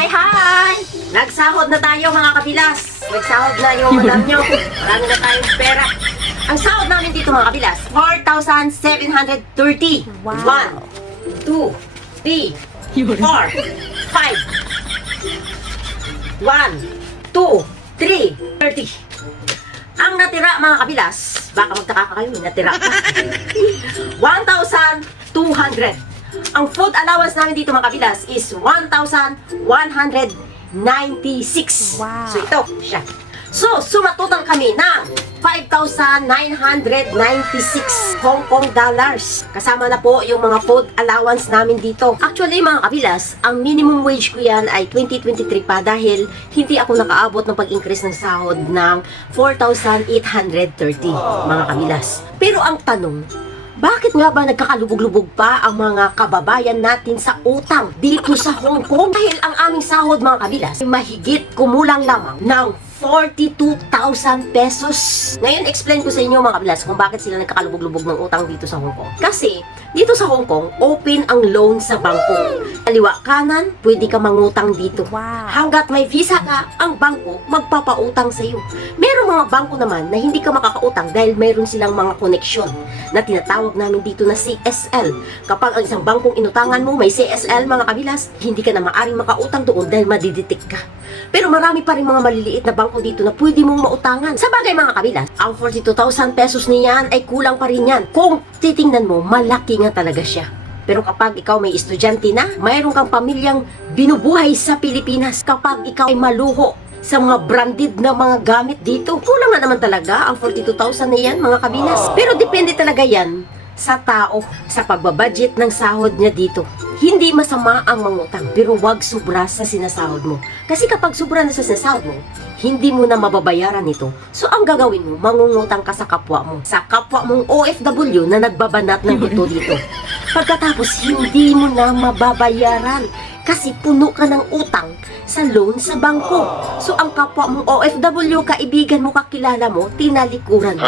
Hi, hi! Nagsahod na tayo mga kabilas. Nagsahod na yung madam nyo. Marami na tayong pera. Ang sahod namin dito mga kabilas, 4,730. Wow. 1, 2, 3, 4, 5. 1, 2, 3, 30. Ang natira mga kabilas, baka magtaka kayo, natira pa. 1,200. Ang food allowance namin dito mga kabilas is 1,196. Wow. So ito, siya. So, sumatotal kami ng 5,996 Hong Kong dollars. Kasama na po yung mga food allowance namin dito. Actually mga kabilas, ang minimum wage ko yan ay 2023 pa dahil hindi ako nakaabot ng pag-increase ng sahod ng 4,830 mga kabilas. Pero ang tanong, bakit nga ba nagkakalubog-lubog pa ang mga kababayan natin sa utang dito sa Hong Kong? Dahil ang aming sahod mga kabilas ay mahigit kumulang lamang ng 42,000 pesos. Ngayon, explain ko sa inyo mga kabilas kung bakit sila nagkakalubog-lubog ng utang dito sa Hong Kong. Kasi, dito sa Hong Kong, open ang loan sa bangko. Kaliwa kanan, pwede ka mangutang dito. Wow. Hanggat may visa ka, ang bangko magpapautang sa iyo. Merong mga bangko naman na hindi ka makakautang dahil mayroon silang mga koneksyon na tinatawag namin dito na CSL. Kapag ang isang bangkong inutangan mo may CSL mga kabilas, hindi ka na maaring makautang doon dahil madidetect ka. Pero marami pa rin mga maliliit na bangko dito na pwede mong mautangan. Sa bagay mga kabilas, ang 42,000 pesos niyan ay kulang pa rin yan. Kung titingnan mo, malaki nga talaga siya. Pero kapag ikaw may estudyante na, mayroon kang pamilyang binubuhay sa Pilipinas, kapag ikaw ay maluho sa mga branded na mga gamit dito, kulang na naman talaga ang 42,000 na yan mga kabilas. Pero depende talaga yan sa tao, sa pagbabudget ng sahod niya dito. Hindi masama ang mangutang, pero wag sobra sa sinasahod mo. Kasi kapag sobra na sa sinasahod mo, hindi mo na mababayaran ito. So ang gagawin mo, mangungutang ka sa kapwa mo. Sa kapwa mong OFW na nagbabanat ng buto dito. Pagkatapos, hindi mo na mababayaran. Kasi puno ka ng utang sa loan sa bangko. So ang kapwa mong OFW, kaibigan mo, kakilala mo, tinalikuran mo.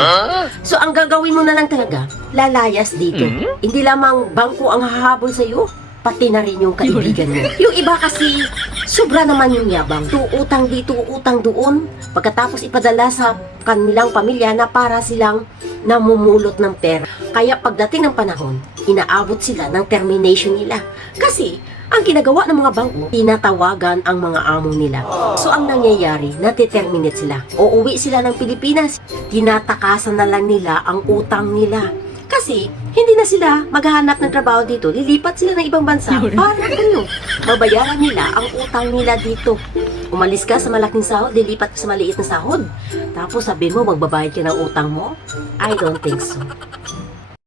So ang gagawin mo na lang talaga, lalayas dito. Hindi lamang bangko ang hahabol sa iyo, pati na rin yung kaibigan mo. Yung iba kasi, sobra naman yung yabang. Utang dito, utang doon. Pagkatapos ipadala sa kanilang pamilya na para silang namumulot ng pera. Kaya pagdating ng panahon, inaabot sila ng termination nila. Kasi, ang ginagawa ng mga bangko, tinatawagan ang mga amo nila. So, ang nangyayari, natiterminate sila. Uuwi sila ng Pilipinas, tinatakasan na lang nila ang utang nila. Kasi, hindi na sila maghahanap ng trabaho dito. Lilipat sila ng ibang bansa para ano, mabayaran nila ang utang nila dito. Umalis ka sa malaking sahod, lilipat ka sa maliit na sahod. Tapos sabihin mo, magbabayad ka ng utang mo? I don't think so.